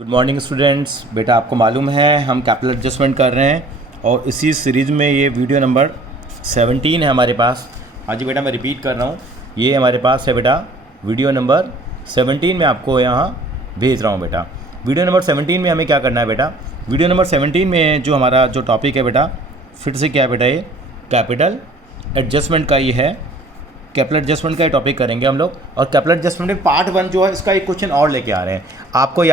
Good morning students. बेटा आपको मालूम है हम कैपिटल एडजस्टमेंट कर रहे हैं और इसी सीरीज़ में ये वीडियो नंबर 17 है हमारे पास। हाँ जी बेटा, मैं रिपीट कर रहा हूँ, ये हमारे पास है बेटा वीडियो नंबर 17 में आपको यहाँ भेज रहा हूँ बेटा। वीडियो नंबर 17 में हमें क्या करना है बेटा, वीडियो नंबर 17 में जो हमारा जो टॉपिक है बेटा, फिर से क्या है बेटा, ये कैपिटल एडजस्टमेंट का ही है। कैपिटल एडजस्टमेंट का ये टॉपिक करेंगे हम लोग। और कैपिटल एडजस्टमेंट में पार्ट 1 जो है इसका एक क्वेश्चन और लेके आ रहे हैं। आपको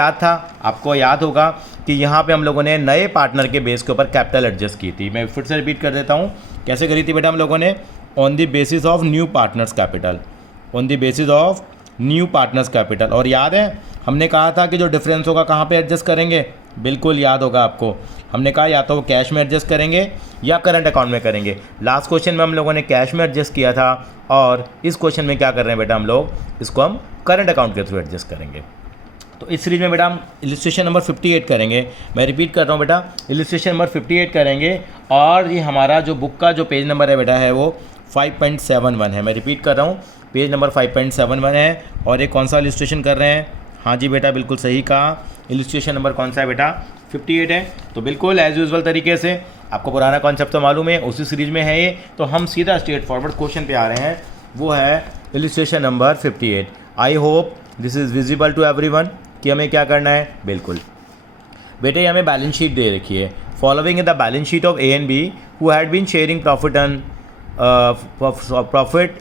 याद होगा कि यहाँ पे हम लोगों ने नए पार्टनर के बेस के ऊपर कैपिटल एडजस्ट की थी। मैं फिर से रिपीट कर देता हूँ, कैसे करी थी बेटा हम लोगों ने, on the basis of new partners capital, on the basis of new partners capital. और याद है हमने कहा था कि जो डिफरेंस होगा कहाँ पे एडजस्ट करेंगे, बिल्कुल याद होगा आपको। हमने कहा या तो वो कैश में एडजस्ट करेंगे या करंट अकाउंट में करेंगे। लास्ट क्वेश्चन में हम लोगों ने कैश में एडजस्ट किया था और इस क्वेश्चन में क्या कर रहे हैं बेटा, हम लोग इसको हम करंट अकाउंट के थ्रू एडजस्ट करेंगे। तो इस सीरीज में बेटा हम इलिस्ट्रेशन नंबर 58 करेंगे। मैं रिपीट कर रहा हूँ बेटा, इलिस्ट्रेशन नंबर 58 करेंगे। और ये हमारा जो बुक का जो पेज नंबर है बेटा है वो 5.71 है। मैं रिपीट कर रहा हूँ, पेज नंबर 5.71 है। और ये कौन सा इलिस्ट्रेशन कर रहे हैं? हाँ जी बेटा, बिल्कुल सही कहा। इलिस्ट्रेशन नंबर कौन सा है बेटा? 58 है। तो बिल्कुल एज यूजुअल तरीके से आपको पुराना कॉन्सेप्ट तो मालूम है, उसी सीरीज में है ये। तो हम सीधा स्ट्रेट फॉरवर्ड क्वेश्चन पे आ रहे हैं, वो है illustration number 58। I hope this is visible to everyone कि हमें क्या करना है। बिल्कुल बेटे, हमें बैलेंस शीट दे रखी है। Following the balance sheet of A and B who had been sharing profit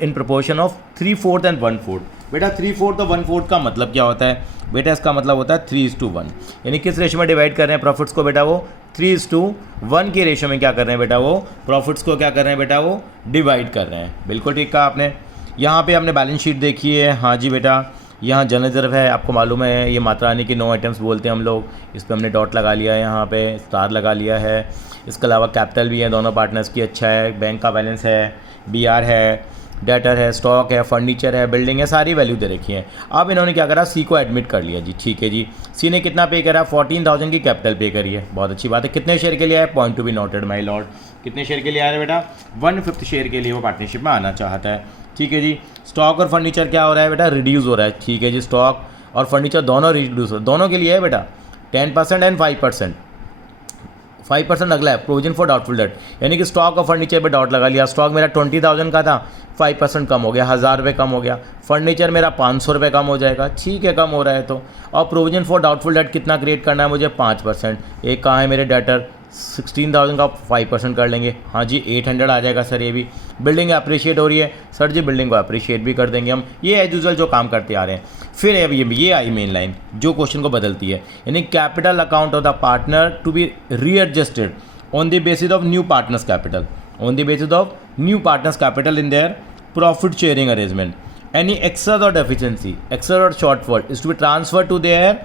in proportion of 3/4 and 1/4। बेटा 3/4 और 1/4 का मतलब क्या होता है बेटा? इसका मतलब होता है 3:1। यानी किस रेशो में डिवाइड कर रहे हैं प्रॉफिट्स को बेटा? वो 3:1 की रेशो में क्या कर रहे हैं बेटा, वो प्रॉफिट्स को क्या कर रहे हैं बेटा, वो डिवाइड कर रहे हैं। बिल्कुल ठीक कहा आपने। यहाँ पे हमने बैलेंस शीट देखी है। हाँ जी बेटा, यहाँ जनरल रिजर्व है, आपको मालूम है ये मात्रा रानी की 9 आइटम्स बोलते हैं हम लोग। इस पर हमने डॉट लगा लिया है, यहाँ पे स्टार लगा लिया है। इसके अलावा कैपिटल भी है दोनों पार्टनर्स की, अच्छा है। बैंक का बैलेंस है, BR है, डेटर है, स्टॉक है, फर्नीचर है, बिल्डिंग है, सारी वैल्यू दे रखी है। अब इन्होंने क्या करा, सी को एडमिट कर लिया जी। ठीक है जी, सी ने कितना पे करा? 14,000 की कैपिटल पे करी है। बहुत अच्छी बात है। कितने शेयर के लिए आया? Point to be noted my Lord. कितने शेयर के लिए आ रहा है बेटा? 1/5 शेयर के लिए वो पार्टनरशिप में आना चाहता है। ठीक है जी। स्टॉक और फर्नीचर क्या हो रहा है बेटा? रिड्यूस हो रहा है। ठीक है जी, स्टॉक और फर्नीचर दोनों रिड्यूस हो, दोनों के लिए है बेटा 10% एंड 5%। 5% अगला है प्रोविजन फॉर डाउटफुल डेट, यानी कि स्टॉक और फर्नीचर पे डॉट लगा लिया। स्टॉक मेरा 20,000 का था, 5% कम हो गया, 1,000 रुपये कम हो गया। फर्नीचर मेरा 500 रुपये कम हो जाएगा। ठीक है, कम हो रहा है तो। और प्रोविजन फॉर डाउटफुल डेट कितना क्रिएट करना है मुझे? 5%। एक कहाँ है मेरे डेटर? 16,000 का 5% कर लेंगे। हाँ जी, 800 आ जाएगा सर। ये भी बिल्डिंग अप्रिशिएट हो रही है सर जी, बिल्डिंग को अप्रिशिएट भी कर देंगे हम। ये एज यूजुअल जो काम करते आ रहे हैं। फिर अब ये आई मेन लाइन जो क्वेश्चन को बदलती है, यानी capital account of the partner to be readjusted on the basis of new partners capital, on the basis of new partners capital in their profit sharing arrangement. Any excess और deficiency, excess और shortfall is to be transfer to their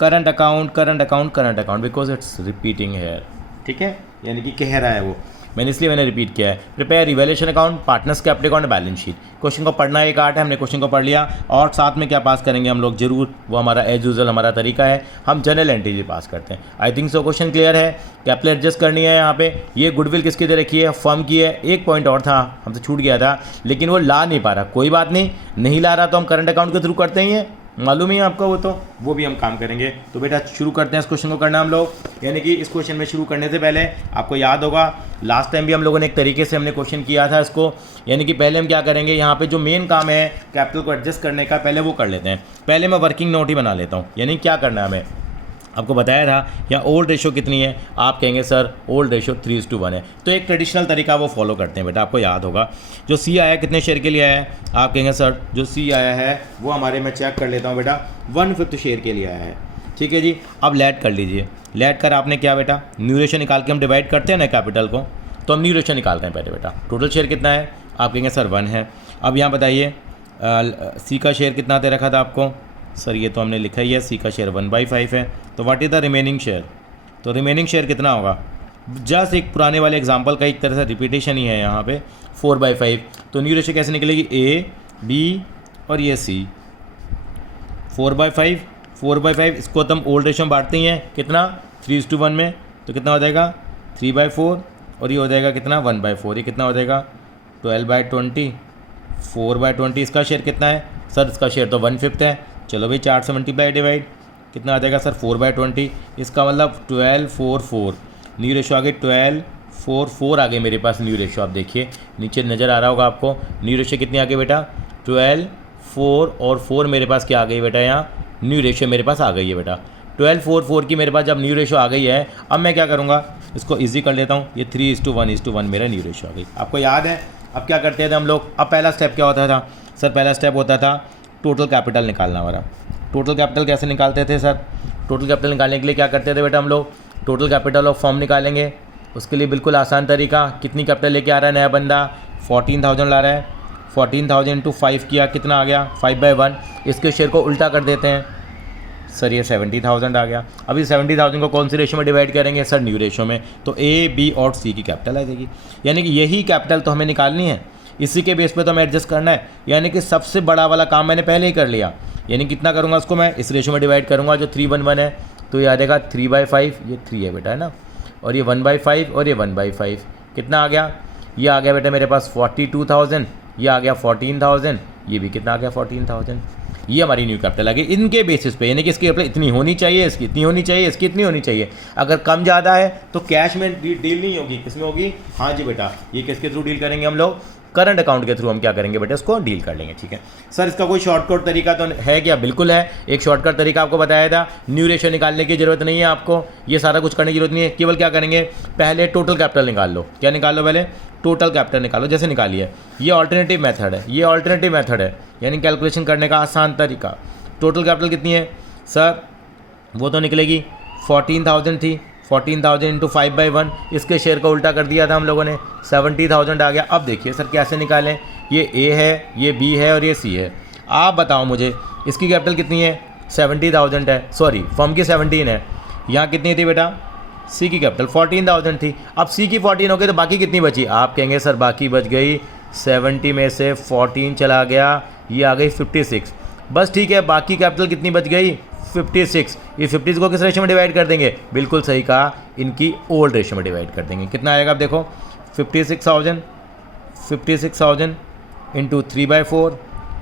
current account, current account, current account, because it's repeating here. ठीक है, यानी कि कह रहा है वो, मैंने रिपीट किया है। Prepare revaluation account, partners capital account, balance sheet. Question को पढ़ना एक आर्ट है, हमने क्वेश्चन को पढ़ लिया और साथ में क्या पास करेंगे हम लोग जरूर, वो हमारा एज यूजुअल हमारा तरीका है, हम जनरल एंट्री पास करते हैं। I think so question clear है। कैपिटल एडजस्ट करनी है यहाँ पे। ये गुडविल किसकी दे रखी है? फर्म की है। एक पॉइंट और था, हमसे छूट गया था, लेकिन वो ला नहीं पा रहा। कोई बात नहीं ला रहा तो हम करंट अकाउंट के थ्रू करते ही हैं, मालूम ही है आपको वो भी हम काम करेंगे। तो बेटा शुरू करते हैं इस क्वेश्चन को करना हम लोग। यानी कि इस क्वेश्चन में शुरू करने से पहले आपको याद होगा लास्ट टाइम भी हम लोगों ने एक तरीके से हमने क्वेश्चन किया था इसको। यानी कि पहले हम क्या करेंगे, यहाँ पे जो मेन काम है कैपिटल को एडजस्ट करने का, पहले वो कर लेते हैं। पहले मैं वर्किंग नोट ही बना लेता हूँ। यानी क्या करना है हमें, आपको बताया था यहाँ ओल्ड रेशो कितनी है, आप कहेंगे सर ओल्ड रेशो 3:1 है। तो एक ट्रेडिशनल तरीका वो फॉलो करते हैं बेटा, आपको याद होगा। जो सी आया कितने शेयर के लिए आया है? आप कहेंगे सर जो सी आया है वो हमारे, मैं चेक कर लेता हूँ बेटा, 1/5 शेयर के लिए आया है। ठीक है जी। अब लेट कर लीजिए। लेट कर आपने क्या बेटा, न्यू रेशो निकाल के हम डिवाइड करते हैं ना कैपिटल को, तो हम न्यू रेशो निकाल रहे हैं पहले बेटा। टोटल शेयर कितना है? आप कहेंगे सर 1 है। अब यहाँ बताइए सी का शेयर कितना दे रखा था आपको? सर ये तो हमने लिखा ही है, सी का शेयर 1/5 है। तो what is the remaining share? तो रिमेनिंग शेयर कितना होगा? जस्ट एक पुराने वाले एग्जांपल का एक तरह से रिपीटेशन ही है यहाँ पे, 4/5। तो न्यू रेशो कैसे निकलेगी? A, B और ये C। 4/5 इसको तो हम ओल्ड रेशो में बांटते ही हैं, कितना? 3:1 में। तो कितना हो जाएगा? 3/4 और ये हो जाएगा कितना? 1/4। ये कितना हो जाएगा? 12/20। 4/20 इसका शेयर कितना है? सर इसका शेयर तो 1/5 है। चलो भाई 4 से मल्टीप्लाई डिवाइड, कितना आ जाएगा सर 4/20, इसका मतलब 12/4/4, न्यू रेशो आ गई 12/4/4 आ गई मेरे पास न्यू रेशो। आप देखिए नीचे नज़र आ रहा होगा आपको, न्यू रेशो कितनी आ गई बेटा 12/4 और 4 मेरे पास क्या आ गई बेटा, यहाँ न्यू रेशो मेरे पास आ गई है बेटा। 12/4/4 की मेरे पास जब न्यू रेशो आ गई है, अब मैं क्या करूँगा, इसको ईजी कर लेता हूँ, ये 3:1 मेरा न्यू रेशो आ गई। आपको याद है अब क्या करते थे हम लोग, अब पहला स्टेप क्या होता था सर, पहला स्टेप होता था टोटल कैपिटल निकालना हमारा। टोटल कैपिटल कैसे निकालते थे सर, टोटल कैपिटल निकालने के लिए क्या करते थे बेटा हम लोग, टोटल कैपिटल ऑफ फर्म निकालेंगे। उसके लिए बिल्कुल आसान तरीका, कितनी कैपिटल लेके आ रहा है नया बंदा, 14,000 ला रहा है, 14,000 × 5 किया, कितना आ गया 5/1, इसके शेयर को उल्टा कर देते हैं सर, ये 70,000 आ गया। अभी 70,000 को कौन सी रेशो में डिवाइड करेंगे सर, न्यू रेशो में, तो ए बी और सी की कैपिटल आ जाएगी। यानी कि यही कैपिटल तो हमें निकालनी है, इसी के बेस पे तो हमें एडजस्ट करना है। यानी कि सबसे बड़ा वाला काम मैंने पहले ही कर लिया, यानी कितना करूँगा उसको मैं इस रेशो में डिवाइड करूँगा जो 3/1 है, तो ये आ जाएगा 3/5, ये 3 है बेटा है ना, और ये 1/5 और ये 1/5, कितना आ गया, ये आ गया बेटा मेरे पास 42,000, ये आ गया 14,000, ये भी कितना आ गया 14,000। ये हमारी न्यू कैपिटल आ गई इनके बेसिस पे, यानी कि इसकी कैपिटल इतनी होनी चाहिए, इसकी इतनी होनी चाहिए, इसकी इतनी होनी चाहिए। अगर कम ज़्यादा है तो कैश में डील नहीं होगी, किसमें होगी, हाँ जी बेटा, ये किसके थ्रू डील करेंगे हम लोग, करंट अकाउंट के थ्रू हम क्या करेंगे बेटा, इसको डील कर लेंगे। ठीक है सर, इसका कोई शॉर्टकट तरीका तो है क्या, बिल्कुल है, एक शॉर्टकट तरीका आपको बताया था, न्यू रेशो निकालने की जरूरत नहीं है आपको, ये सारा कुछ करने की जरूरत नहीं है, केवल क्या करेंगे, पहले टोटल कैपिटल निकाल लो। क्या निकाल लो, पहले टोटल कैपिटल निकालो, जैसे निकाली है, ये ऑल्टरनेटिव मेथड है, ये ऑल्टरनेटिव मेथड है, यानी कैलकुलेशन करने का आसान तरीका। टोटल कैपिटल कितनी है सर, वो तो निकलेगी 14,000 थी, 14,000 × 5/1, इसके शेयर को उल्टा कर दिया था हम लोगों ने, 70,000 आ गया। अब देखिए सर कैसे निकालें, ये ए है, ये बी है और ये सी है, आप बताओ मुझे इसकी कैपिटल कितनी है, 70,000 है, सॉरी फर्म की 17 है, यहाँ कितनी थी बेटा, सी की कैपिटल 14,000 थी। अब सी की 14 हो गई तो बाकी कितनी बची, आप कहेंगे सर बाकी बच गई 70 में से 14 चला गया, ये आ गई 56, बस ठीक है, बाकी कैपिटल कितनी बच गई 56। ये 50 को किस रेशो में डिवाइड कर देंगे, बिल्कुल सही कहा, इनकी ओल्ड रेशो में डिवाइड कर देंगे। कितना आएगा आप देखो, 56,000 × 3/4 ×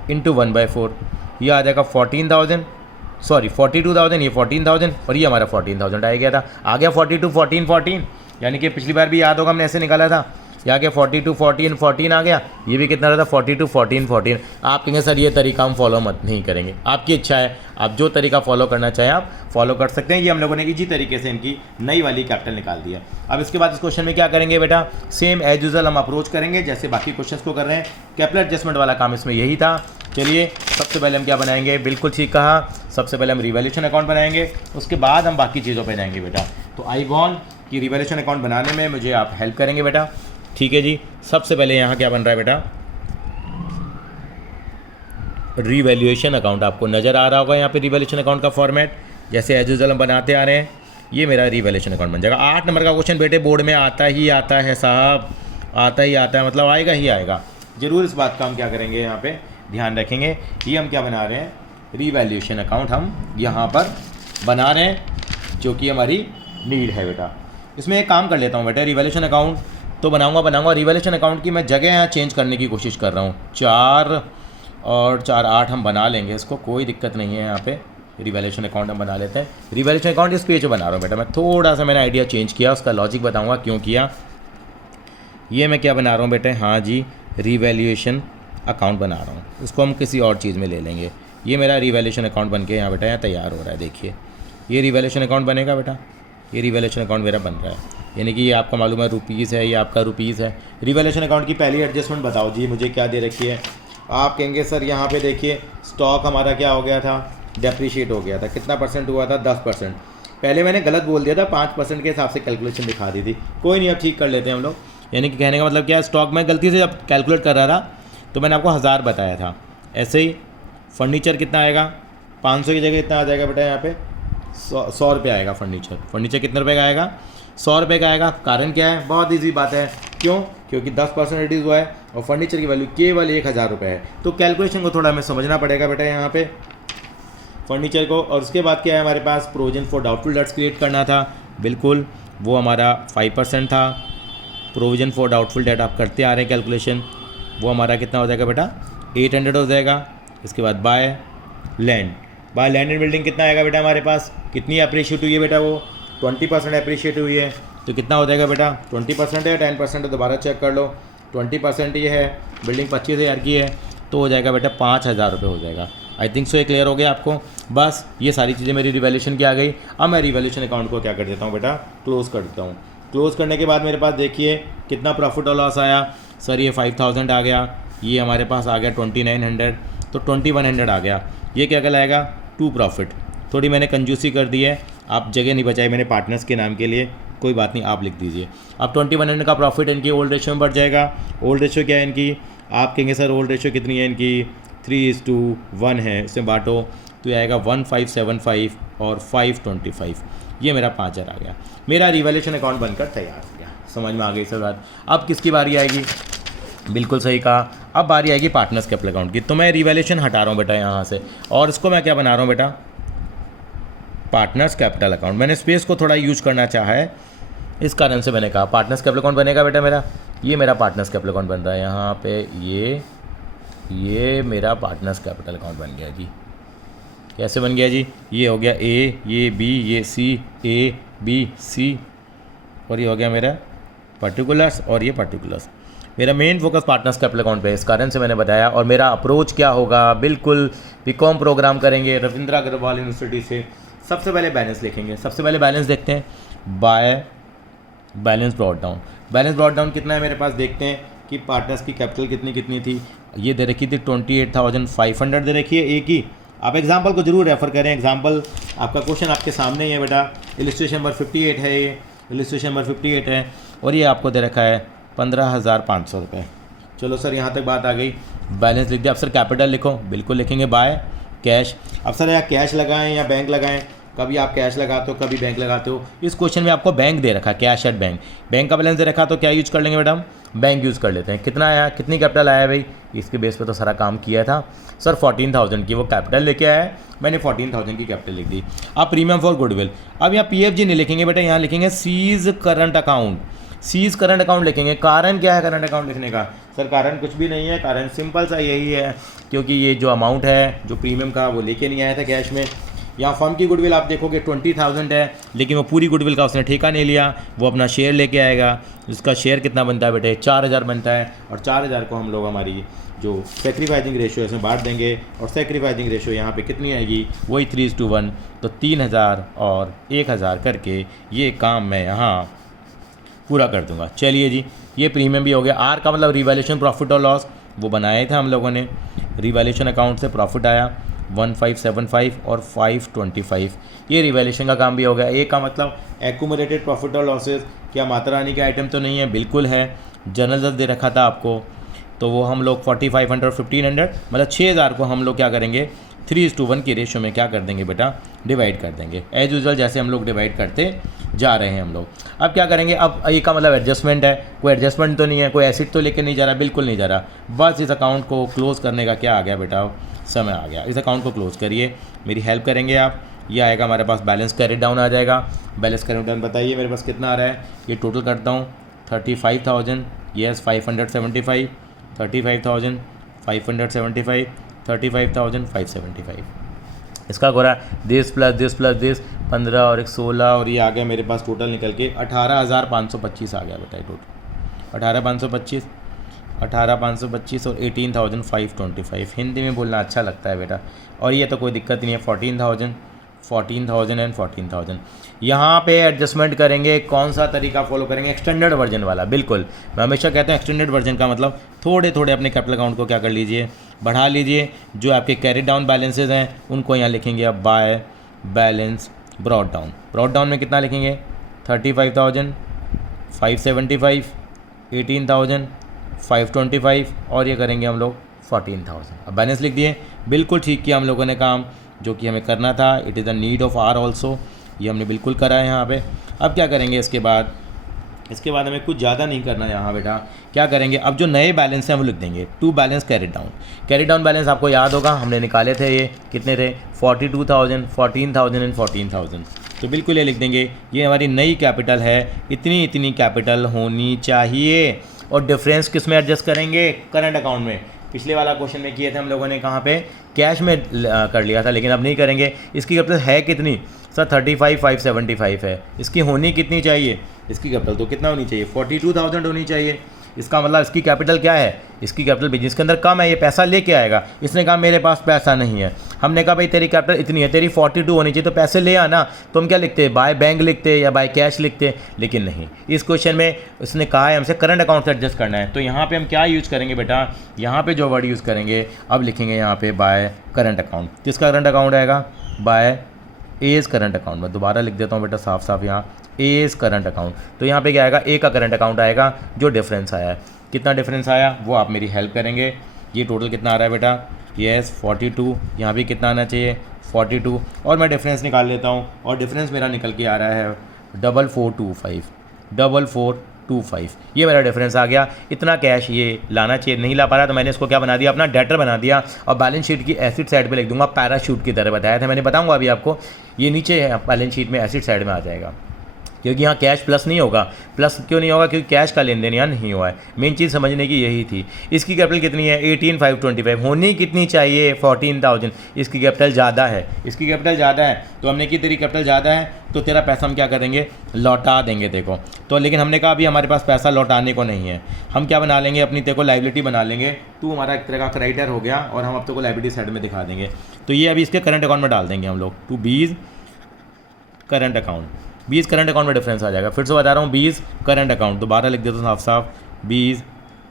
1/4, ये आ जाएगा 14,000, सॉरी 42,000, ये 14,000 और ये हमारा 14,000 आ गया था, आ गया 42 14 14, यानी कि पिछली बार भी याद होगा हमने ऐसे निकाला था, यहाँ के 42 14 14 आ गया, ये भी कितना रहता 42 14 14। आप कहेंगे सर ये तरीका हम फॉलो मत नहीं करेंगे, आपकी इच्छा है, आप जो तरीका फॉलो करना चाहें आप फॉलो कर सकते हैं। ये हम लोगों ने इजी तरीके से इनकी नई वाली कैपिटल निकाल दिया। अब इसके बाद इस क्वेश्चन में क्या करेंगे बेटा, सेम एज यूजुअल हम अप्रोच करेंगे जैसे बाकी क्वेश्चन को कर रहे हैं। कैपिटल एडजस्टमेंट वाला काम इसमें यही था। चलिए सबसे पहले हम क्या बनाएंगे, बिल्कुल ठीक कहा, सबसे पहले हम रिवैल्यूएशन अकाउंट बनाएंगे, उसके बाद हम बाकी चीज़ों पर जाएंगे बेटा। तो आई वॉन्ट कि रिवैल्यूएशन अकाउंट बनाने में मुझे आप हेल्प करेंगे बेटा, ठीक है जी। सबसे पहले यहाँ क्या बन रहा है बेटा, रिवैल्यूएशन अकाउंट, आपको नज़र आ रहा होगा यहाँ पे रिवैल्यूएशन अकाउंट का फॉर्मेट, जैसे एज यूजुअल हम बनाते आ रहे हैं, ये मेरा रिवैल्यूएशन अकाउंट बन जाएगा। 8 नंबर का क्वेश्चन बेटे बोर्ड में आता ही आता है साहब, आता ही आता है, मतलब आएगा ही आएगा, ज़रूर इस बात का हम क्या करेंगे यहाँ पे ध्यान रखेंगे। ये हम क्या बना रहे हैं, रिवैल्यूएशन अकाउंट हम यहाँ पर बना रहे हैं, जो कि हमारी नीड है बेटा। इसमें एक काम कर लेता हूँ बेटा, रिवैल्यूएशन अकाउंट तो बनाऊंगा, रिवैल्यूएशन अकाउंट की मैं जगह यहाँ चेंज करने की कोशिश कर रहा हूँ, 4 और 4 8 हम बना लेंगे, इसको कोई दिक्कत नहीं है। यहाँ पे रिवैल्यूएशन अकाउंट हम बना लेते हैं। रिवैल्यूएशन अकाउंट इस पेज पे बना रहा हूँ बेटा मैं, थोड़ा सा मैंने आइडिया चेंज किया, उसका लॉजिक बताऊँगा क्यों किया। ये मैं क्या बना रहा हूँ बेटे, हाँ जी रिवैल्यूएशन अकाउंट बना रहा हूँ, इसको हम किसी और चीज़ में ले लेंगे। ये मेरा रिवैल्यूएशन अकाउंट बन के यहाँ बेटा यहाँ तैयार हो रहा है, देखिए ये रिवैल्यूएशन अकाउंट बनेगा बेटा, ये रिवैल्यूएशन अकाउंट मेरा बन रहा है, यानी कि ये आपका मालूम है रुपीज़ है, ये आपका रुपीज़ है। रिवैल्यूएशन अकाउंट की पहली एडजस्टमेंट बताओ जी मुझे क्या दे रखी है। आप कहेंगे सर यहाँ पे देखिए स्टॉक हमारा क्या हो गया था, डेप्रीशिएट हो गया था, कितना परसेंट हुआ था 10%। पहले मैंने गलत बोल दिया था, 5% के हिसाब से कैलकुलेशन दिखा दी थी, कोई नहीं अब ठीक कर लेते हैं हम लोग। यानी कि कहने का मतलब क्या है, स्टॉक में गलती से जब कैलकुलेट कर रहा था तो मैंने आपको 1000 बताया था। ऐसे ही फर्नीचर कितना आएगा, 500 की जगह कितना आ जाएगा बेटा यहाँ पे 100 रुपये आएगा। फर्नीचर कितने रुपये का आएगा, 100 रुपये का आएगा। कारण क्या है, बहुत ईजी बात है, क्यों, क्योंकि 10% रिड्यूस हुआ है और फर्नीचर की वैल्यू केवल 1000 रुपये है। तो कैलकुलेशन को थोड़ा हमें समझना पड़ेगा बेटा यहाँ पे फर्नीचर को। और उसके बाद क्या है, हमारे पास provision for doubtful debts create करना था, बिल्कुल वो हमारा 5% था। प्रोविजन फॉर डाउटफुल डेट आप करते आ रहे हैं कैलकुलेशन, वो हमारा कितना हो जाएगा बेटा 800 हो जाएगा। इसके बाद by land, by land and building कितना आएगा बेटा हमारे पास, कितनी अप्रिशिएट हुई है बेटा, वो 20% अप्रिशिएट हुई है। तो कितना हो जाएगा बेटा, 20% है, 10% है, दोबारा चेक कर लो। 20% ये है, बिल्डिंग 25,000 की है, तो हो जाएगा बेटा 5,000 रुपये हो जाएगा। आई थिंक सो ये क्लियर हो गया आपको। बस ये सारी चीज़ें मेरी रिवैल्यूएशन की आ गई। अब मैं रिवैल्यूएशन अकाउंट को क्या कर देता हूँ बेटा, क्लोज़ कर देता हूँ। क्लोज़ करने के बाद मेरे पास देखिए कितना प्रॉफिट और लॉस आया। सर ये 5,000 आ गया, ये हमारे पास आ गया 2,900, तो 2,100 आ गया। ये क्या कहलाएगा, टू प्रॉफिट। थोड़ी मैंने कंजूसी कर दी है, आप जगह नहीं बचाई मैंने पार्टनर्स के नाम के लिए, कोई बात नहीं, आप लिख दीजिए। अब 2,100 का प्रॉफिट इनकी ओल्ड रेशियो में बढ़ जाएगा। ओल्ड रेशियो क्या है इनकी, आप कहेंगे सर ओल्ड रेशियो कितनी है इनकी, 3:1 है, इसमें बांटो तो ये आएगा 1,575 और 525। ये मेरा 5,000 आ गया। मेरा रिवैल्यूएशन अकाउंट बनकर तैयार हो गया। समझ में आ गई सब बात। अब किसकी बारी आएगी, बिल्कुल सही कहा, अब बारी आएगी पार्टनर्स कैपिटल अकाउंट की। तो मैं रिवैल्यूएशन हटा रहा हूँ बेटा यहाँ से, और इसको मैं क्या बना रहा हूँ बेटा, पार्टनर्स कैपिटल अकाउंट। मैंने स्पेस को थोड़ा यूज करना चाहा है, इस कारण से मैंने कहा पार्टनर्स कैपिटल अकाउंट बनेगा बेटा मेरा। ये मेरा पार्टनर्स कैपिटल अकाउंट बन रहा है यहाँ पे, ये मेरा पार्टनर्स कैपिटल अकाउंट बन गया जी। कैसे बन गया जी, ये हो गया ए, ये बी, ये सी, ए बी सी, और ये हो गया मेरा पर्टिकुलर्स, और ये पर्टिकुलर्स। मेरा main focus partners capital account पे है, इस कारण से मैंने बताया। और मेरा अप्रोच क्या होगा, बिल्कुल बीकॉम प्रोग्राम करेंगे रविंद्र अग्रवाल यूनिवर्सिटी से। सबसे पहले बैलेंस लिखेंगे, सबसे पहले बैलेंस देखते हैं, by balance brought down. Balance brought down कितना है मेरे पास, देखते हैं कि पार्टनर्स की कैपिटल कितनी थी। ये दे रखी थी 28,500 दे रखी है एक ही। आप एग्जाम्पल को जरूर रेफर करें, एग्जाम्पल आपका क्वेश्चन आपके सामने ही है बेटा। इलस्ट्रेशन नंबर 58 है, ये इलस्ट्रेशन नंबर 58 है, और ये आपको दे रखा है 15,500 रुपये। चलो सर यहाँ तक बात आ गई, बैलेंस लिख दिया। अब सर कैपिटल लिखो, बिल्कुल लिखेंगे बाय कैश। अब सर या कैश लगाएं या बैंक लगाएं, कभी आप कैश लगाते हो कभी बैंक लगाते हो। इस क्वेश्चन में आपको बैंक दे रखा, कैश एट बैंक। बैंक का बैलेंस दे रखा, तो क्या यूज कर लेंगे मैडम, बैंक यूज़ कर लेते हैं। कितना आया, कितनी कैपिटल आया भाई, इसके बेस पे तो सारा काम किया था। सर 14,000 की वो कैपिटल लेके आया है, मैंने 14,000 की कैपिटल लिख दी। अब प्रीमियम फॉर गुडविल, अब यहाँ PFG नहीं लिखेंगे बेटा, यहाँ लिखेंगे C's current account. C's current account लिखेंगे। कारण क्या है करंट अकाउंट लिखने का, सर कारण कुछ भी नहीं है, कारण सिंपल सा यही है, क्योंकि ये जो अमाउंट है जो प्रीमियम का वो लेके नहीं आया था कैश में। यहाँ फर्म की गुडविल आप देखोगे 20,000 है, लेकिन वो पूरी गुडविल का उसने ठेका नहीं लिया, वो अपना शेयर लेके आएगा। उसका शेयर कितना बनता है बेटे, 4,000 बनता है, और 4,000 को हम लोग हमारी जो सेक्रीफाइजिंग रेशियो है इसमें बांट देंगे, और सेक्रीफाइजिंग रेशियो यहाँ पे कितनी आएगी, वही 3:1। तो 3,000 और 1,000 करके ये काम मैं यहाँ पूरा कर दूंगा। चलिए जी, ये प्रीमियम भी हो गया। आर का मतलब रिवैल्यूएशन प्रॉफिट और लॉस, वो बनाए थे हम लोगों ने। रिवैल्यूएशन अकाउंट से प्रॉफिट आया 1,575 और 525, ये रिवैल्यूएशन का काम भी हो गया। ए का मतलब एक्यूमुलेटेड प्रॉफिट और लॉसेस, क्या माता रानी के आइटम तो नहीं है, बिल्कुल है। जनरल दे रखा था आपको, तो वो हम लोग 4,500 और 1,500 मतलब 6,000 को हम लोग क्या करेंगे 3:1 की रेशियो में क्या कर देंगे बेटा, डिवाइड कर देंगे। एज यूजुअल जैसे हम लोग डिवाइड करते जा रहे हैं हम लोग। अब क्या करेंगे, अब ए का मतलब एडजस्टमेंट है, कोई एडजस्टमेंट तो नहीं है, कोई एसिड तो लेके नहीं जा रहा, बिल्कुल नहीं जा रहा। बस इस अकाउंट को क्लोज करने का क्या आ गया बेटा, समय आ गया। इस अकाउंट को क्लोज करिए, मेरी हेल्प करेंगे आप। ये आएगा हमारे पास बैलेंस कैरी डाउन आ जाएगा। बैलेंस कैरी डाउन बताइए मेरे पास कितना आ रहा है, ये टोटल करता हूँ 35,000, यस 575, 35,575, 35,575। इसका गोरा दिस प्लस 15 और 1 16, और ये आ गया मेरे पास टोटल निकल के 18,525 आ गया बेटा टोटल। 18,525 और 18,525। हिंदी में बोलना अच्छा लगता है बेटा, और ये तो कोई दिक्कत नहीं है। 14,000 एंड 14,000। यहाँ पे एडजस्टमेंट करेंगे, कौन सा तरीका फॉलो करेंगे, एक्सटेंडेड वर्जन वाला। बिल्कुल, मैं हमेशा कहता हूँ एक्सटेंडेड वर्जन का मतलब थोड़े थोड़े अपने कैपिटल अकाउंट को क्या कर लीजिए, बढ़ा लीजिए। जो आपके कैरी डाउन बैलेंसेज हैं उनको यहाँ लिखेंगे अब by balance brought down. Brought down में कितना लिखेंगे 35,575, 18,525, और ये करेंगे हम लोग 14,000। अब बैलेंस लिख दिए, बिल्कुल ठीक किया हम लोगों ने काम जो कि हमें करना था। It is the need of our also, ये हमने बिल्कुल करा है यहाँ पे। अब क्या करेंगे इसके बाद हमें कुछ ज़्यादा नहीं करना यहाँ बेटा। क्या करेंगे, अब जो नए बैलेंस हैं वो लिख देंगे, to balance carry down. Carry down balance आपको याद होगा, हमने निकाले थे, ये कितने थे 42,000, 14,000 एंड 14,000। तो बिल्कुल ये लिख देंगे, ये हमारी नई कैपिटल है, इतनी कैपिटल होनी चाहिए। और डिफरेंस किस में एडजस्ट करेंगे, करंट अकाउंट में। पिछले वाला क्वेश्चन में किए थे हम लोगों ने, कहाँ पे, कैश में कर लिया था, लेकिन अब नहीं करेंगे। इसकी कैपिटल है कितनी सर? 35,575 है। इसकी होनी कितनी चाहिए? इसकी कैपिटल तो कितना होनी चाहिए? 42,000 होनी चाहिए। इसका मतलब इसकी कैपिटल क्या है? इसकी कैपिटल बिजनेस के अंदर कम है, ये पैसा लेके आएगा। इसने कहा मेरे पास पैसा नहीं है। हमने कहा भाई तेरी कैपिटल इतनी है, तेरी 42 होनी चाहिए, तो पैसे ले आना। तो हम क्या लिखते हैं? बाय बैंक लिखते या बाय कैश लिखते, लेकिन नहीं। इस क्वेश्चन में उसने कहा है हमसे करंट अकाउंट से एडजस्ट करना है। तो यहाँ पे हम क्या यूज़ करेंगे बेटा? यहाँ पे जो वर्ड यूज़ करेंगे, अब लिखेंगे यहाँ पे बाय करंट अकाउंट। किसका करंट अकाउंट आएगा? By A's current account. मैं दोबारा लिख देता हूँ बेटा साफ साफ यहाँ, एज करंट अकाउंट। तो यहाँ पे क्या आएगा? ए का करंट अकाउंट आएगा। जो डिफरेंस आया है, कितना डिफरेंस आया वो आप मेरी हेल्प करेंगे। ये टोटल कितना आ रहा है बेटा? यस 42। यहाँ भी कितना आना चाहिए? 42। और मैं डिफरेंस निकाल लेता हूँ, और डिफरेंस मेरा निकल के आ रहा है 4425। ये मेरा डिफरेंस आ गया। इतना कैश ये लाना चाहिए, नहीं ला पा रहा, तो मैंने इसको क्या बना दिया? अपना डेटर बना दिया। और बैलेंस शीट की एसिड साइड पे लिख दूंगा, पैराशूट की तरह बताया था मैंने, बताऊंगा अभी आपको। ये नीचे है बैलेंस शीट में एसिड साइड में आ जाएगा, क्योंकि यहाँ कैश प्लस नहीं होगा। प्लस क्यों नहीं होगा? क्योंकि कैश का लेन देन यहाँ नहीं हुआ है। मेन चीज़ समझने की यही थी। इसकी कैपिटल कितनी है? 18,525। होनी कितनी चाहिए? 14,000। इसकी कैपिटल ज़्यादा है, इसकी कैपिटल ज़्यादा है। तो हमने की तेरी कैपिटल ज़्यादा है, तो तेरा पैसा हम क्या करेंगे? लौटा देंगे देखो। तो लेकिन हमने कहा अभी हमारे पास पैसा लौटाने को नहीं है, हम क्या बना लेंगे? अपनी तेरे को लाइबिलिटी बना लेंगे। तू हमारा एक तरह का क्रेडिटर हो गया, और हम अब तेरे को लाइबिलिटी साइड में दिखा देंगे। तो ये अभी इसके करंट अकाउंट में डाल देंगे हम लोग। टू बीज करंट अकाउंट, 20 करंट अकाउंट में डिफरेंस आ जाएगा। फिर से बता रहा हूँ, 20 करंट अकाउंट। दोबारा लिख देता हूँ साफ साफ, 20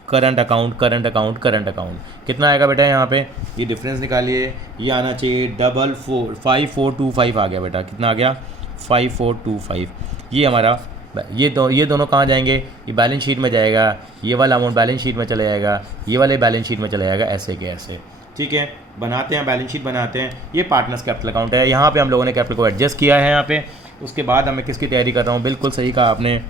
current account, current account, current account. कितना आएगा बेटा यहाँ पे? ये डिफरेंस निकालिए, ये आना चाहिए 5425 आ गया बेटा। कितना आ गया? 5425। ये हमारा ये दोनों कहाँ जाएंगे? ये बैलेंस शीट में जाएगा, ये वाला अमाउंट बैलेंस शीट में चला जाएगा, ये वाले बैलेंस शीट में चला जाएगा, ऐसे के ऐसे। ठीक है, बनाते हैं बैलेंस शीट बनाते हैं। ये पार्टनर्स कैपिटल अकाउंट है। यहाँ पे हम लोगों ने कैपिटल को एडजस्ट किया है यहाँ पे। उसके बाद हमें किसकी तैयारी कर रहा हूँ? बिल्कुल सही कहा आपने,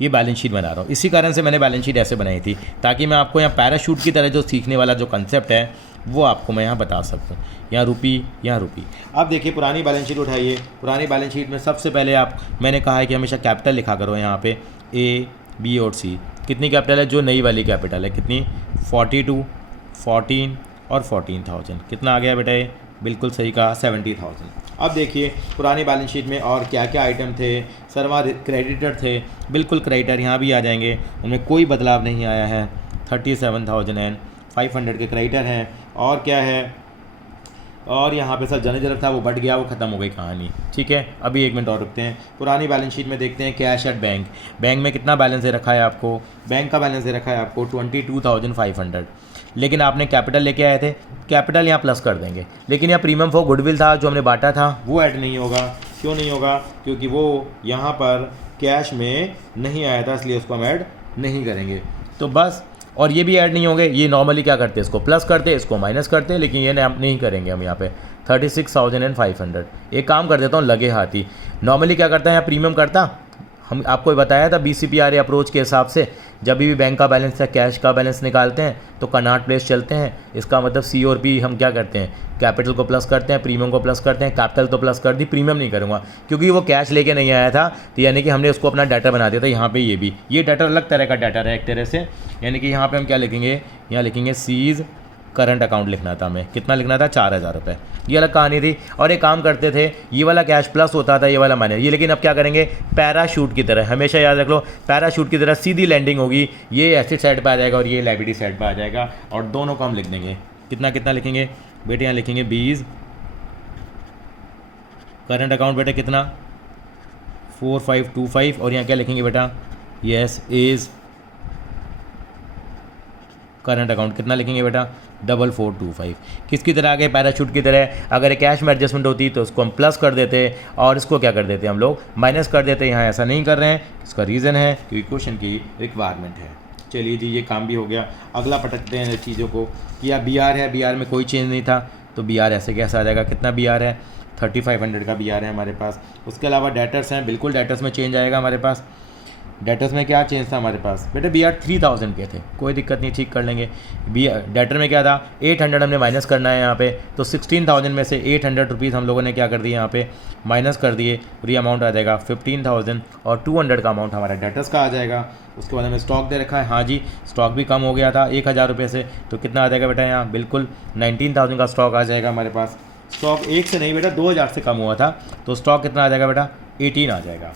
ये बैलेंस शीट बना रहा हूँ। इसी कारण से मैंने बैलेंस शीट ऐसे बनाई थी, ताकि मैं आपको यहाँ पैराशूट की तरह जो सीखने वाला जो कंसेप्ट है वो आपको मैं यहाँ बता सकूँ। यहाँ रुपी, यहाँ रुपी। अब देखिए पुरानी बैलेंस शीट उठाइए। पुरानी बैलेंस शीट में सबसे पहले मैंने कहा है कि हमेशा कैपिटल लिखा करो यहाँ पे, ए, बी और सी। कितनी कैपिटल है? जो नई वाली कैपिटल है कितनी? 42, 14 और 14,000। कितना आ गया बेटा? ये बिल्कुल सही कहा, 70,000। अब देखिए पुरानी बैलेंस शीट में और क्या क्या आइटम थे। सर वहाँ क्रेडिटर थे, बिल्कुल क्रेडिटर यहाँ भी आ जाएंगे, उनमें कोई बदलाव नहीं आया है। 37,500 के क्रेडिटर हैं। और क्या है? और यहाँ पे सर जनरल था, वो बढ़ गया, वो ख़त्म हो गई कहानी। ठीक है, अभी 1 मिनट और रुकते हैं। पुरानी बैलेंस शीट में देखते हैं कैश एट बैंक। बैंक में कितना बैलेंस दे रखा है आपको? बैंक का बैलेंस दे रखा है आपको 22,500। लेकिन आपने कैपिटल लेके आए थे, कैपिटल यहाँ प्लस कर देंगे। लेकिन यहाँ प्रीमियम फॉर गुडविल था जो हमने बांटा था, वो ऐड नहीं होगा। क्यों नहीं होगा? क्योंकि वो यहाँ पर कैश में नहीं आया था, इसलिए उसको हम ऐड नहीं करेंगे। तो बस, और ये भी ऐड नहीं होंगे। ये नॉर्मली क्या करते हैं? इसको प्लस करते, इसको माइनस करते, लेकिन ये नहीं करेंगे हम यहाँ पे। 36,500। एक काम कर देता हूँ लगे हाथी। नॉर्मली क्या करता है? यहाँ प्रीमियम करता, हम आपको बताया था BCPRA अप्रोच के हिसाब से, जब भी बैंक का बैलेंस या कैश का बैलेंस निकालते हैं तो कनॉट प्लेस चलते हैं। इसका मतलब C और P हम क्या करते हैं? कैपिटल को प्लस करते हैं, प्रीमियम को प्लस करते हैं। कैपिटल तो प्लस कर दी, प्रीमियम नहीं करूँगा क्योंकि वो कैश लेके नहीं आया था, तो यानी कि हमने उसको अपना डाटा बना दिया था। यहाँ पे ये भी, ये डाटा अलग तरह का डाटा है एक तरह से, यानी कि यहाँ पे हम क्या लिखेंगे? यहाँ लिखेंगे सीज करंट अकाउंट लिखना था हमें। कितना लिखना था? 4,000 रुपये। ये अलग कहानी थी। और एक काम करते थे, ये वाला कैश प्लस होता था, ये वाला माइनस। ये लेकिन अब क्या करेंगे? पैराशूट की तरह, हमेशा याद रख लो, पैराशूट की तरह सीधी लैंडिंग होगी। ये एसेट साइड पर आ जाएगा और ये लायबिलिटी साइड पर आ जाएगा, और दोनों को हम लिख देंगे। कितना कितना लिखेंगे बेटे? यहाँ लिखेंगे 20 करंट अकाउंट बेटा, कितना? 4525। और यहाँ क्या लिखेंगे बेटा? Yes A's current account. कितना लिखेंगे बेटा? 4425। किसकी तरह आ गए? पैराशूट की तरह। अगर कैश में एडजस्टमेंट होती तो उसको हम प्लस कर देते, और इसको क्या कर देते हम लोग? माइनस कर देते। यहाँ ऐसा नहीं कर रहे हैं, इसका रीज़न है क्योंकि क्वेश्चन की रिक्वायरमेंट है। चलिए जी, ये काम भी हो गया। अगला पटकते हैं चीज़ों को कि अब BR है, BR में कोई चेंज नहीं था, तो BR ऐसे कैसा आ जाएगा? कितना BR है? 3500 का BR है हमारे पास। उसके अलावा डेटर्स हैं, बिल्कुल डेटर्स में चेंज आएगा हमारे पास। डेटर्स में क्या चेंज था हमारे पास बेटा, बी आर 3000 के थे, कोई दिक्कत नहीं, ठीक कर लेंगे। बी डेटर में क्या था 800 हमने माइनस करना है यहाँ पे, तो 16,000 में से 800 रुपीज़ हम लोगों ने क्या कर दिए यहाँ पे माइनस कर दिए, और ये अमाउंट आ जाएगा 15,000 और 200 का अमाउंट हमारा डेटर्स का आ जाएगा। उसके बाद हमें स्टॉक दे रखा है, हाँ जी स्टॉक भी कम हो गया था 1,000 रुपये से, तो कितना आ जाएगा बेटा यहाँ बिल्कुल 19,000 का स्टॉक आ जाएगा हमारे पास। स्टॉक 1 से नहीं बेटा 2,000 से कम हुआ था, तो स्टॉक कितना आ जाएगा बेटा 18 आ जाएगा,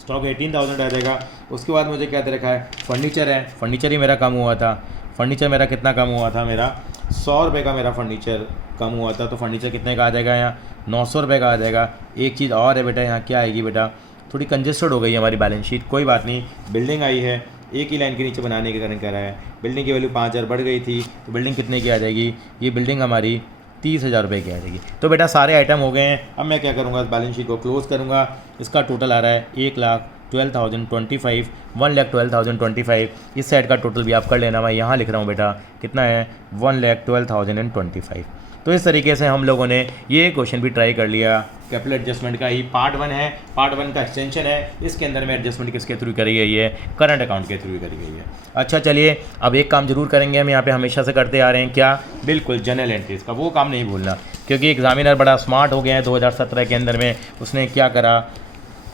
स्टॉक 18,000 आ जाएगा। उसके बाद मुझे क्या दे रखा है, फर्नीचर है, फर्नीचर ही मेरा कम हुआ था। फर्नीचर मेरा कितना कम हुआ था, मेरा 100 रुपये का मेरा फर्नीचर कम हुआ था, तो फर्नीचर कितने का आ जाएगा यहाँ 900 रुपये का आ जाएगा। एक चीज़ और है बेटा, यहाँ क्या आएगी बेटा, थोड़ी कंजेस्टेड हो गई है हमारी बैलेंस शीट, कोई बात नहीं, बिल्डिंग आई है एक ही लाइन के नीचे बनाने के कारण कह रहा है, बिल्डिंग की वैल्यू 5,000 बढ़ गई थी, तो बिल्डिंग कितने की आ जाएगी, ये बिल्डिंग हमारी 30,000 रुपये की आ जाएगी। तो बेटा सारे आइटम हो गए हैं, अब मैं क्या करूँगा बैलेंस शीट को क्लोज करूँगा। इसका टोटल आ रहा है 1,12,025, 1,12,025। इस साइड का टोटल भी आप कर लेना, मैं यहाँ लिख रहा हूँ बेटा कितना है 1,12,025। तो इस तरीके से हम लोगों ने ये क्वेश्चन भी ट्राई कर लिया, कैपिटल एडजस्टमेंट का ही पार्ट 1 है, पार्ट 1 का एक्सटेंशन है, इसके अंदर में एडजस्टमेंट किसके थ्रू करी गई है, करंट अकाउंट के थ्रू करी गई है। अच्छा चलिए अब एक काम जरूर करेंगे, हम यहाँ पे हमेशा से करते आ रहे हैं, क्या बिल्कुल जनरल एंट्रीज का, वो काम नहीं भूलना, क्योंकि एग्जामिनर बड़ा स्मार्ट हो गया है 2017 के अंदर में, उसने क्या करा,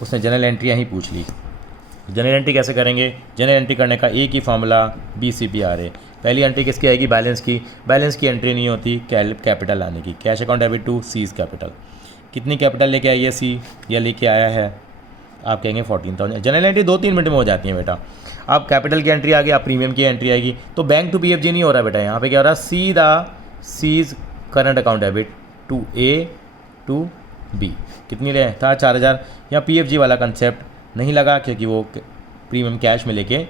उसने जनरल एंट्रियाँ ही पूछ ली। जनरल एंट्री कैसे करेंगे, जनरल एंट्री करने का एक ही फार्मूला BCPRA। पहली एंट्री किसकी आएगी, बैलेंस की, बैलेंस की एंट्री नहीं होती कैपिटल लाने की, cash account debit to C's capital. कितनी कैपिटल लेके आई है सी, या लेके आया है, आप कहेंगे 14,000। जनरल एंट्री 2-3 मिनट में हो जाती है बेटा। अब कैपिटल की एंट्री आ गई, अब प्रीमियम की एंट्री आएगी, तो बैंक टू PFG नहीं हो रहा बेटा, यहाँ पे क्या हो रहा है, सीधा C's current account debit to A to B। कितनी ले था 4,000, यहाँ PFG वाला कंसेप्ट नहीं लगा क्योंकि वो प्रीमियम कैश में लेके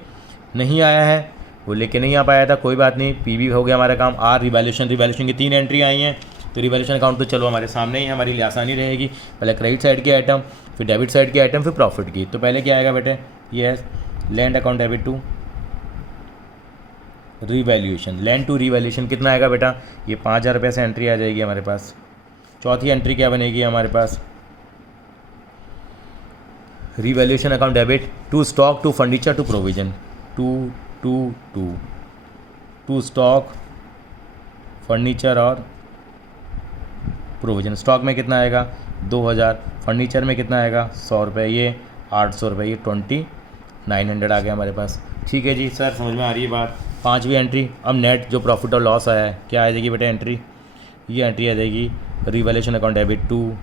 नहीं आया है, वो लेके नहीं आ पाया था, कोई बात नहीं, PB हो गया हमारा काम। R रिवैल्यूएशन, रिवैल्यूएशन की 3 एंट्री आई हैं, तो रिवैल्यूएशन अकाउंट तो चलो हमारे सामने ही है, हमारे लिए आसानी रहेगी। पहले क्रेडिट साइड के आइटम, फिर डेबिट साइड के आइटम, फिर प्रॉफिट की। तो पहले क्या आएगा बेटे, ये है land account debit to revaluation, land to revaluation कितना आएगा बेटा, ये 5,000 रुपये से एंट्री आ जाएगी हमारे पास। चौथी एंट्री क्या बनेगी हमारे पास, revaluation account debit to stock to furniture to provision, to stock furniture और प्रोविजन। स्टॉक में कितना आएगा 2,000, फर्नीचर में कितना आएगा 100 रुपये, ये 800 रुपये, ये 2900 आ गया हमारे पास। ठीक है जी सर, समझ में आ रही है बात। 5वीं एंट्री, अब नेट जो प्रॉफिट और लॉस आया है क्या आ जाएगी बेटा एंट्री, ये एंट्री आ जाएगी revaluation account debit to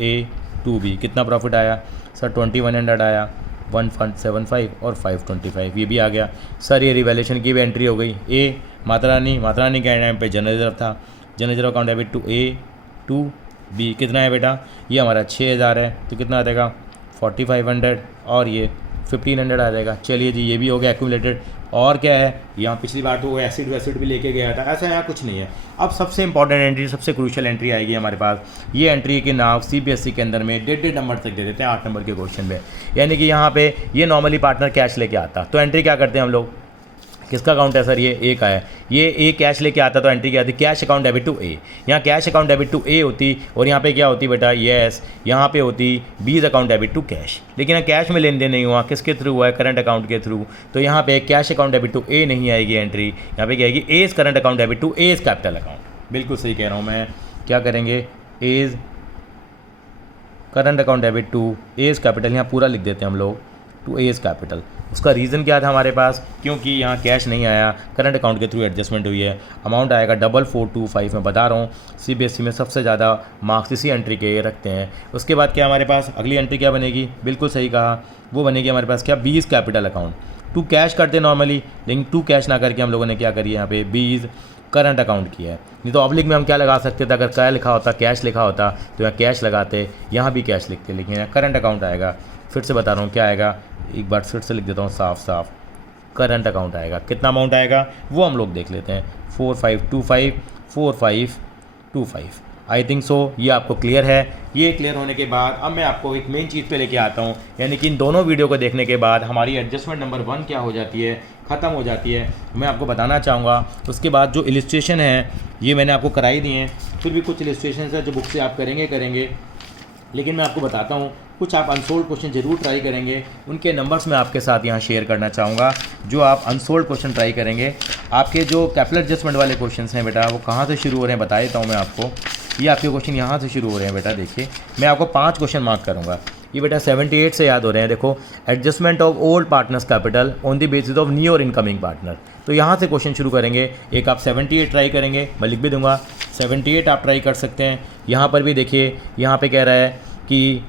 A to B। कितना प्रॉफिट आया सर 2100 आया, 175 और 525 ये भी आ गया सर। ये रिवैल्यूएशन की भी एंट्री हो गई। A माता रानी के टाइम पे जनरल रिजर्व था, general reserve account debit to A to B। कितना है बेटा, ये हमारा 6,000 है, तो कितना आ जाएगा 4,500 और ये 1,500 आ जाएगा। चलिए जी ये भी हो गया एक्यूमुलेटेड। और क्या है, यहाँ पिछली बार तो वो एसिड वैसिड भी लेके गया था, ऐसा यहाँ कुछ नहीं है। अब सबसे इंपॉर्टेंट एंट्री, सबसे क्रूशियल एंट्री आएगी हमारे पास। ये एंट्री के नाम CBSE के अंदर में 1.5 नंबर तक दे देते हैं 8 नंबर के क्वेश्चन में, यानी कि यहाँ पे ये नॉर्मली पार्टनर कैश लेके आता, तो एंट्री क्या करते हैं हम लोग, किसका अकाउंट है सर, ये A का है, ये A कैश लेके आता, तो एंट्री क्या आती, cash account debit to A। यहाँ cash account debit to A होती, और यहाँ पे क्या होती बेटा, यस यहाँ पे होती B's account debit to cash. लेकिन यहाँ कैश में लेन देन नहीं हुआ, किसके थ्रू हुआ है, करंट अकाउंट के थ्रू, तो यहाँ पे cash account debit to A नहीं आएगी एंट्री, यहाँ पे क्या आएगी A's current account debit to A's capital account. बिल्कुल सही कह रहा हूँ मैं, क्या करेंगे A's current account debit to A's capital, यहाँ पूरा लिख देते हैं हम लोग, टू A's कैपिटल। उसका रीज़न क्या था हमारे पास, क्योंकि यहाँ कैश नहीं आया, करंट अकाउंट के थ्रू एडजस्टमेंट हुई है। अमाउंट आएगा 4425, मैं बता रहा हूँ CBSE में सबसे ज़्यादा मार्क्स इसी एंट्री के रखते हैं। उसके बाद क्या हमारे पास अगली एंट्री क्या बनेगी, बिल्कुल सही कहा, वो बनेगी हमारे पास क्या, B's capital account. To cash करते नॉर्मली, लेकिन टू कैश ना करके हम लोगों ने क्या करी यहाँ पे B's करंट अकाउंट किया है। नहीं तो ऑब्लिक में हम क्या लगा सकते थे, अगर क्या लिखा होता, कैश लिखा होता तो यहाँ कैश लगाते, यहाँ भी कैश लिखते, लेकिन यहाँ करंट अकाउंट आएगा। फिर से बता रहा हूँ क्या आएगा, एक बार फिर से लिख देता हूँ साफ साफ, करंट अकाउंट आएगा। कितना अमाउंट आएगा वो हम लोग देख लेते हैं, 4525 आई थिंक सो। ये आपको क्लियर है। ये क्लियर होने के बाद अब मैं आपको एक मेन चीज़ पे लेके आता हूँ, यानी कि इन दोनों वीडियो को देखने के बाद हमारी एडजस्टमेंट नंबर 1 क्या हो जाती है, ख़त्म हो जाती है। मैं आपको बताना चाहूँगा। उसके बाद जो इलिस्ट्रेशन है ये मैंने आपको कराई दी हैं, फिर भी कुछ इलिस्ट्रेशन है जो बुक से आप करेंगे, लेकिन मैं आपको बताता हूँ कुछ आप अनसोल्ड क्वेश्चन जरूर ट्राई करेंगे, उनके नंबर्स मैं आपके साथ यहाँ शेयर करना चाहूँगा। जो आप अनसोल्ड क्वेश्चन ट्राई करेंगे, आपके जो कैपिटल एडजस्टमेंट वाले क्वेश्चन हैं बेटा, वो कहाँ से शुरू हो रहे हैं बता देता हूँ मैं आपको। ये आपके क्वेश्चन यहाँ से शुरू हो रहे हैं बेटा, देखिए मैं आपको 5 क्वेश्चन मार्क करूँगा। ये बेटा 78 से याद हो रहे हैं। देखो, adjustment of old partners capital on the basis of new और इनकमिंग पार्टनर। तो यहाँ से क्वेश्चन शुरू करेंगे। एक आप 78 ट्राई करेंगे, मैं लिख भी दूंगा 78 आप ट्राई कर सकते हैं। यहाँ पर भी देखिए, यहाँ पे कह रहा है कि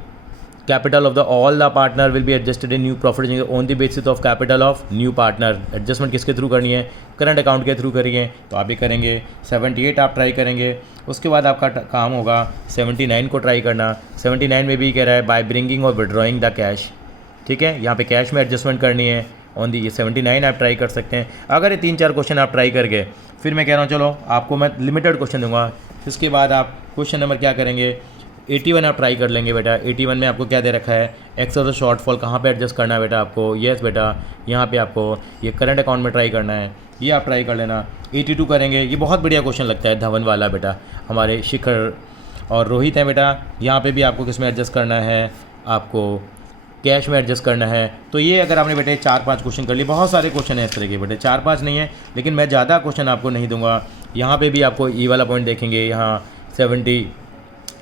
capital of the all the partner will be adjusted in new profit on the basis of capital of new partner. Adjustment किसके थ्रू करनी है? करंट अकाउंट के थ्रू करिए, तो आप भी करेंगे। 78 आप ट्राई करेंगे। उसके बाद आपका काम होगा 79 को ट्राई करना। 79 में भी कह रहा है बाय ब्रिंगिंग और विड्रॉइंग द कैश। ठीक है, यहाँ पे कैश में एडजस्टमेंट करनी है ऑन दी। ये 79 आप ट्राई कर सकते हैं। अगर ये 3-4 क्वेश्चन आप ट्राई करके, फिर मैं कह रहा हूँ चलो आपको मैं लिमिटेड क्वेश्चन दूंगा। इसके बाद आप क्वेश्चन नंबर क्या करेंगे, 81 आप ट्राई कर लेंगे बेटा। 81 में आपको क्या दे रखा है, एक्सेस ऑफ शॉर्टफॉल कहाँ पे एडजस्ट करना है बेटा आपको। यस बेटा, यहाँ पे आपको ये करंट अकाउंट में ट्राई करना है, ये आप ट्राई कर लेना। 82 करेंगे। ये बहुत बढ़िया क्वेश्चन लगता है, धवन वाला बेटा। हमारे शिखर और रोहित हैं बेटा, यहाँ पे भी आपको किस में एडजस्ट करना है, आपको कैश में एडजस्ट करना है। तो ये अगर आपने बेटे 4-5 क्वेश्चन कर लिए, बहुत सारे क्वेश्चन हैं इस तरह के बेटे, 4-5 नहीं है, लेकिन मैं ज़्यादा क्वेश्चन आपको नहीं दूंगा। यहाँ पे भी आपको ई वाला पॉइंट देखेंगे, यहाँ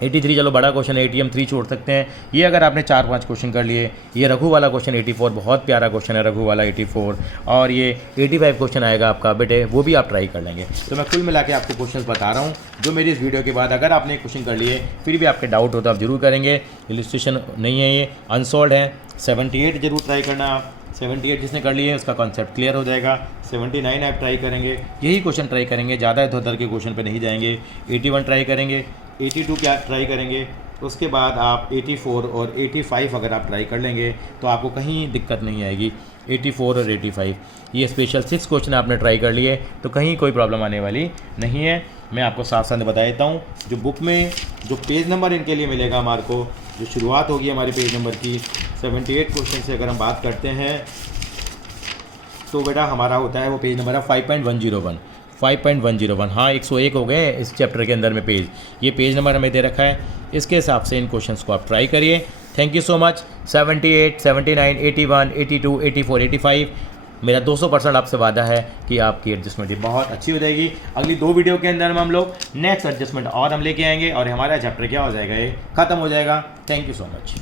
83 चलो बड़ा क्वेश्चन है, ATM 3 छोड़ सकते हैं। ये अगर आपने 4-5 क्वेश्चन कर लिए। ये रघु वाला क्वेश्चन 84 बहुत प्यारा क्वेश्चन है, रघु वाला 84। और ये 85 क्वेश्चन आएगा आपका बेटे, वो भी आप ट्राई कर लेंगे। तो मैं कुल मिला के आपको क्वेश्चन बता रहा हूँ जो मेरी इस वीडियो के बाद अगर आपने क्वेश्चन कर लिए, फिर भी आपके डाउट हो तो आप जरूर करेंगे। इलिस्ट्रेशन नहीं है, ये अनसोल्ड है। 78 जरूर ट्राई करना आप। 78 जिसने कर लिए उसका कॉन्सेप्ट क्लियर हो जाएगा। 79 आप ट्राई करेंगे, यही क्वेश्चन ट्राई करेंगे, ज़्यादा इधर उधर के क्वेश्चन पे नहीं जाएंगे। 81 ट्राई करेंगे, 82 क्या ट्राई करेंगे। उसके बाद आप 84 और 85 अगर आप ट्राई कर लेंगे तो आपको कहीं दिक्कत नहीं आएगी। 84 और 85 ये स्पेशल 6 क्वेश्चन आपने ट्राई कर लिए तो कहीं कोई प्रॉब्लम आने वाली नहीं है। मैं आपको साथ साथ बता देता हूँ, जो बुक में जो पेज नंबर इनके लिए मिलेगा हमारे को, जो शुरुआत होगी हमारे पेज नंबर की 78 क्वेश्चन से अगर हम बात करते हैं तो बेटा हमारा होता है वो पेज नंबर है 5.101। हाँ, 101 हो गए इस चैप्टर के अंदर में पेज। ये पेज नंबर हमें दे रखा है, इसके हिसाब से इन क्वेश्चंस को आप ट्राई करिए। Thank you so much. 78, 79, 81, 82, 84, 85 मेरा 200% आपसे वादा है कि आपकी एडजस्टमेंट बहुत अच्छी हो जाएगी। अगली 2 वीडियो के अंदर में हम लोग नेक्स्ट एडजस्टमेंट और हम लेके आएंगे और हमारा चैप्टर क्या हो जाएगा, ये ख़त्म हो जाएगा। Thank you so much.